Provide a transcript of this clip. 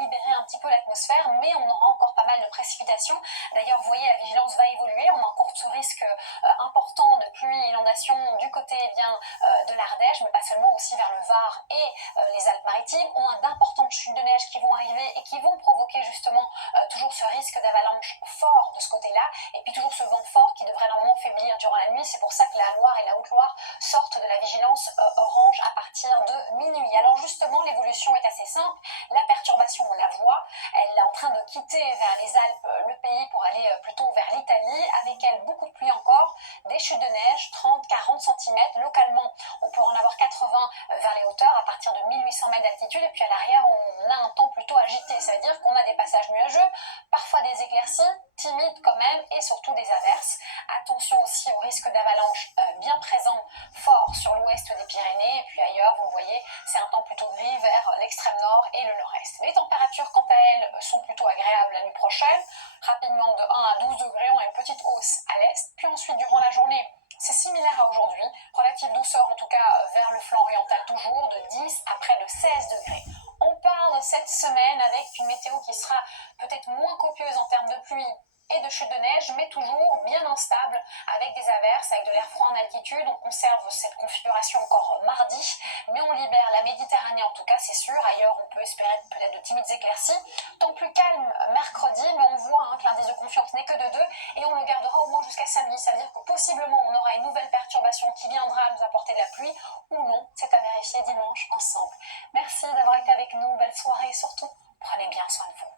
libérer un petit peu l'atmosphère, mais on aura encore pas mal de précipitations. D'ailleurs, vous voyez, la vigilance va évoluer. On a encore ce risque important de pluie et inondation du côté de l'Ardèche, mais pas seulement, aussi vers le Var et les Alpes-Maritimes. On a d'importantes chutes de neige qui vont arriver et qui vont provoquer justement toujours ce risque d'avalanche fort de ce côté-là, et puis toujours ce vent fort qui devrait normalement faiblir durant la nuit. C'est pour ça que la Loire et la Haute-Loire sortent de la vigilance orange à partir de minuit. Alors justement, l'évolution est assez simple. La perturbation, on la voit, elle est en train de quitter vers les Alpes le pays pour aller plutôt vers l'Italie, avec elle beaucoup de pluie encore, des chutes de neige, 30-40 cm. Localement, on pourra en avoir 80 vers les hauteurs à partir de 1800 mètres d'altitude, et puis à l'arrière, on a un temps plutôt agité. Ça veut dire qu'on a des passages nuageux, parfois des éclaircies, timides quand même, et surtout des averses. Attention aussi au risque d'avalanche bien présent, fort sur l'ouest des Pyrénées, et puis ailleurs, vous le voyez, c'est un temps plutôt gris vers l'extrême nord et le nord-est. Les températures, quant à elles, sont plutôt agréables la nuit prochaine. Rapidement, de 1 à 12 degrés, on a une petite hausse à l'est, puis ensuite, durant la journée, c'est similaire à aujourd'hui, relative douceur en tout cas vers le flanc oriental toujours, de 10 à près de 16 degrés. On part de cette semaine avec une météo qui sera peut-être moins copieuse en termes de pluie et de chute de neige, mais toujours bien instable, avec des averses, avec de l'air froid en altitude. On conserve cette configuration encore mardi, mais on libère la Méditerranée en tout cas, c'est sûr. Ailleurs, on peut espérer peut-être de timides éclaircies. Temps plus calme mercredi, mais on voit que l'indice de confiance n'est que de 2, et on le gardera au moins jusqu'à samedi. Ça veut dire que possiblement, on aura une nouvelle perturbation qui viendra nous apporter de la pluie, ou non. C'est à vérifier dimanche ensemble. Merci d'avoir été avec nous, belle soirée, et surtout, prenez bien soin de vous.